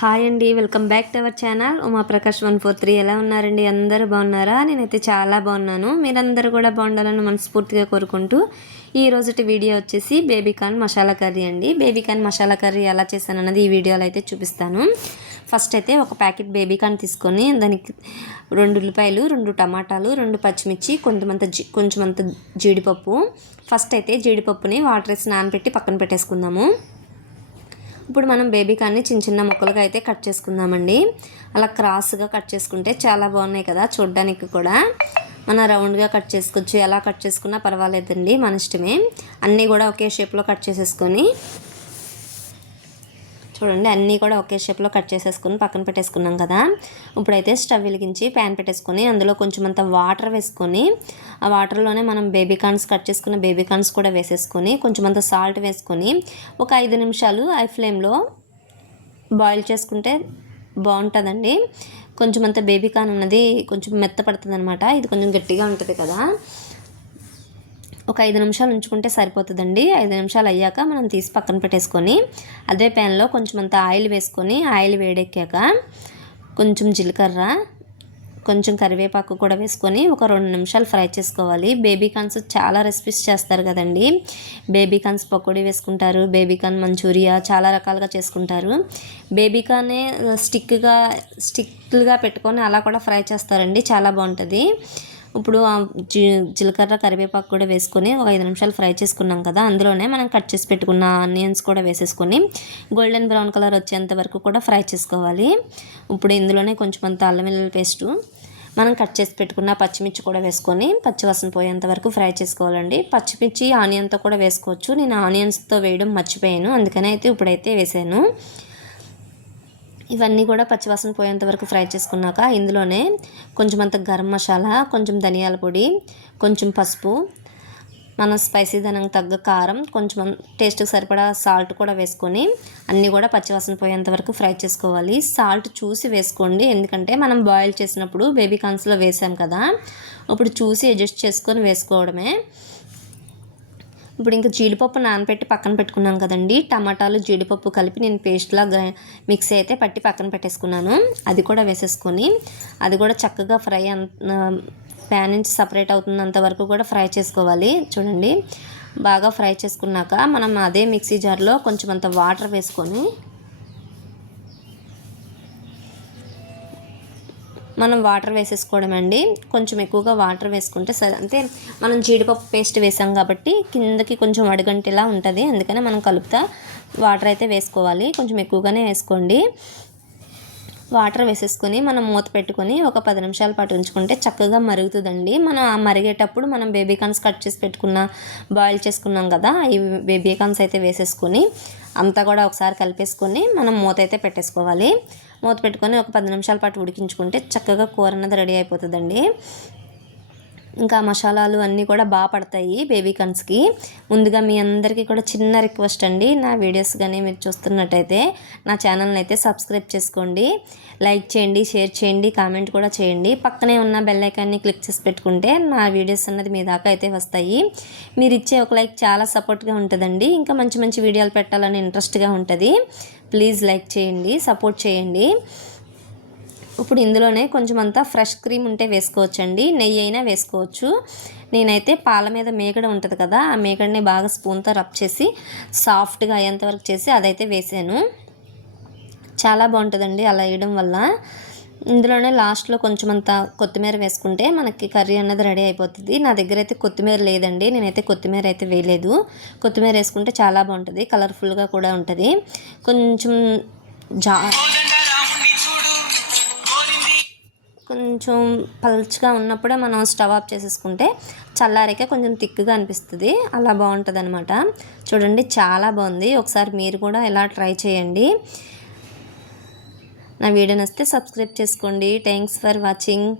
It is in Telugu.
హాయ్ అండి welcome back to our channel. Uma Prakash one four three. ఎలా ఉన్నారండి? అందరూ బాగున్నారా? నేనైతే చాలా బాగున్నాను. మీరందరూ కూడా బాగుండాలని మనస్ఫూర్తిగా కోరుకుంటూ ఈ రోజుటి వీడియో వచ్చేసి బేబీకాన్ మసాలా కర్రీ అండి. బేబీకాన్ మసాలా కర్రీ ఎలా చేశాను అన్నది ఈ వీడియోలో అయితే చూపిస్తాను. ఫస్ట్ అయితే ఒక ప్యాకెట్ బేబీకాన్ తీసుకొని దానికి రెండు ఉల్లిపాయలు రెండు టమాటాలు రెండు పచ్చిమిర్చి కొంతమంత జీ కొంచెమంత జీడిపప్పు. ఫస్ట్ అయితే జీడిపప్పుని వాటర్ వేసి నానబెట్టి పక్కన పెట్టేసుకుందాము. ఇప్పుడు మనం బేబీ కార్న్ని చిన్న చిన్న ముక్కలుగా అయితే కట్ చేసుకుందామండి. అలా క్రాస్గా కట్ చేసుకుంటే చాలా బాగున్నాయి కదా చూడ్డానికి కూడా. మన రౌండ్గా కట్ చేసుకోవచ్చు. ఎలా కట్ చేసుకున్నా పర్వాలేదండి మన ఇష్టమే. అన్నీ కూడా ఒకే షేప్లో కట్ చేసేసుకొని చూడండి అన్నీ కూడా ఒకే షేప్లో కట్ చేసేసుకుని పక్కన పెట్టేసుకున్నాం కదా. ఇప్పుడైతే స్టవ్ వెలిగించి ప్యాన్ పెట్టేసుకొని అందులో కొంచెం అంత వాటర్ వేసుకొని ఆ వాటర్లోనే మనం బేబీ కార్న్స్ కట్ చేసుకున్న బేబీ కార్న్స్ కూడా వేసేసుకొని కొంచెం అంత సాల్ట్ వేసుకొని ఒక ఐదు నిమిషాలు ఐ ఫ్లేమ్లో బాయిల్ చేసుకుంటే బాగుంటుందండి. కొంచెం అంత బేబీ కార్న్ అన్నది కొంచెం మెత్తపడుతుంది అనమాట ఇది కొంచెం గట్టిగా ఉంటుంది కదా. ఒక ఐదు నిమిషాలు ఉంచుకుంటే సరిపోతుందండి. ఐదు నిమిషాలు అయ్యాక మనం తీసి పక్కన పెట్టేసుకొని అదే ప్యాన్లో కొంచెం అంత ఆయిల్ వేసుకొని ఆయిల్ వేడెక్కాక కొంచెం జీలకర్ర కొంచెం కరివేపాకు కూడా వేసుకొని ఒక రెండు నిమిషాలు ఫ్రై చేసుకోవాలి. బేబీ కాన్స్ చాలా రెసిపీస్ చేస్తారు కదండి. బేబీ కాన్స్ పకోడీ వేసుకుంటారు బేబీ కార్న్ మంచూరియా చాలా రకాలుగా చేసుకుంటారు. బేబీ కానే స్టిక్గా స్టిక్లుగా పెట్టుకొని అలా కూడా ఫ్రై చేస్తారండి. చాలా బాగుంటుంది. ఇప్పుడు ఆ జీ జీలకర్ర కరివేపాకు కూడా వేసుకొని ఒక ఐదు నిమిషాలు ఫ్రై చేసుకున్నాం కదా అందులోనే మనం కట్ చేసి పెట్టుకున్న ఆనియన్స్ కూడా వేసేసుకొని గోల్డెన్ బ్రౌన్ కలర్ వచ్చేంత వరకు కూడా ఫ్రై చేసుకోవాలి. ఇప్పుడు ఇందులోనే కొంచెం అంత అల్లం వెల్లుల్లి పేస్టు మనం కట్ చేసి పెట్టుకున్న పచ్చిమిర్చి కూడా వేసుకొని పచ్చివాసన పోయేంత వరకు ఫ్రై చేసుకోవాలండి. పచ్చిమిర్చి ఆనియన్తో కూడా వేసుకోవచ్చు. నేను ఆనియన్స్తో వేయడం మర్చిపోయాను అందుకని అయితే ఇప్పుడైతే వేసాను. ఇవన్నీ కూడా పచ్చివాసన పోయేంత వరకు ఫ్రై చేసుకున్నాక ఇందులోనే కొంచెం అంత గరం మసాలా కొంచెం ధనియాల పొడి కొంచెం పసుపు మన స్పైసీ దానికి తగ్గ కారం కొంచెం టేస్ట్కి సరిపడా సాల్ట్ కూడా వేసుకొని అన్నీ కూడా పచ్చివాసన పోయేంత వరకు ఫ్రై చేసుకోవాలి. సాల్ట్ చూసి వేసుకోండి. ఎందుకంటే మనం బాయిల్ చేసినప్పుడు బేబీ కాన్స్లో వేసాం కదా ఇప్పుడు చూసి అడ్జస్ట్ చేసుకొని వేసుకోవడమే. ఇప్పుడు ఇంకా జీడిపప్పు నానబెట్టి పక్కన పెట్టుకున్నాం కదండి. టమాటాలు జీడిపప్పు కలిపి నేను పేస్ట్లా మిక్సీ అయితే పట్టి పక్కన పెట్టేసుకున్నాను. అది కూడా వేసేసుకొని అది కూడా చక్కగా ఫ్రై ప్యాన్ నుంచి సపరేట్ అవుతున్నంత వరకు కూడా ఫ్రై చేసుకోవాలి. చూడండి బాగా ఫ్రై చేసుకున్నాక మనం అదే మిక్సీ జార్లో కొంచెం అంత వాటర్ వేసుకొని మనం వాటర్ వేసేసుకోవడం అండి. కొంచెం ఎక్కువగా వాటర్ వేసుకుంటే సరే అంటే మనం జీడిపప్పు పేస్ట్ వేసాం కాబట్టి కిందకి కొంచెం అడుగంటిలా ఉంటుంది. అందుకనే మనం కలుపుతా వాటర్ అయితే వేసుకోవాలి. కొంచెం ఎక్కువగానే వేసుకోండి. వాటర్ వేసేసుకొని మనం మూత పెట్టుకొని ఒక పది నిమిషాల పాటు ఉంచుకుంటే చక్కగా మరుగుతుందండి. మనం ఆ మరిగేటప్పుడు మనం బేబీ కాన్స్ కట్ చేసి పెట్టుకున్న బాయిల్ చేసుకున్నాం కదా ఈ బేబీ కాన్స్ అయితే వేసేసుకొని అంతా కూడా ఒకసారి కలిపేసుకొని మనం మూత అయితే పెట్టేసుకోవాలి. మూత పెట్టుకొని ఒక పది నిమిషాల పాటు ఉడికించుకుంటే చక్కగా కూర అన్నది రెడీ అయిపోతుందండి. ఇంకా మసాలాలు అన్నీ కూడా బాగా పడతాయి బేబీ కన్స్కి. ముందుగా మీ అందరికీ కూడా చిన్న రిక్వెస్ట్ అండి. నా వీడియోస్ కానీ మీరు చూస్తున్నట్టయితే నా ఛానల్ని అయితే సబ్స్క్రైబ్ చేసుకోండి. లైక్ చేయండి షేర్ చేయండి కామెంట్ కూడా చేయండి. పక్కనే ఉన్న బెల్ ఐకాన్ని క్లిక్ చేసి పెట్టుకుంటే నా వీడియోస్ అన్నది మీ దాకా అయితే వస్తాయి. మీరు ఇచ్చే ఒక లైక్ చాలా సపోర్ట్గా ఉంటుందండి. ఇంకా మంచి మంచి వీడియోలు పెట్టాలని ఇంట్రెస్ట్గా ఉంటుంది. ప్లీజ్ లైక్ చేయండి సపోర్ట్ చేయండి. ఇప్పుడు ఇందులోనే కొంచెం అంతా ఫ్రెష్ క్రీమ్ ఉంటే వేసుకోవచ్చండి. నెయ్యి అయినా వేసుకోవచ్చు. నేనైతే పాల మీద మేకడ ఉంటుంది కదా ఆ మేకడని బాగా స్పూన్తో రబ్ చేసి సాఫ్ట్గా అయ్యేంత వరకు చేసి అదైతే వేసాను. చాలా బాగుంటుందండి అలా వేయడం వల్ల. ఇందులోనే లాస్ట్లో కొంచెం అంత కొత్తిమీర వేసుకుంటే మనకి కర్రీ అన్నది రెడీ అయిపోతుంది. నా దగ్గర అయితే కొత్తిమీర లేదండి నేనైతే కొత్తిమీర అయితే వేయలేదు. కొత్తిమీర వేసుకుంటే చాలా బాగుంటుంది కలర్ఫుల్గా కూడా ఉంటుంది. కొంచెం జా కొంచెం పల్చగా ఉన్నప్పుడే మనం స్టవ్ ఆఫ్ చేసేసుకుంటే చల్లారికే కొంచెం థిక్గా అనిపిస్తుంది. అలా బాగుంటుంది అనమాట చూడండి చాలా బాగుంది. ఒకసారి మీరు కూడా ఇలా ట్రై చేయండి. నా వీడియో నచ్చితే సబ్స్క్రైబ్ చేసుకోండి. Thanks for watching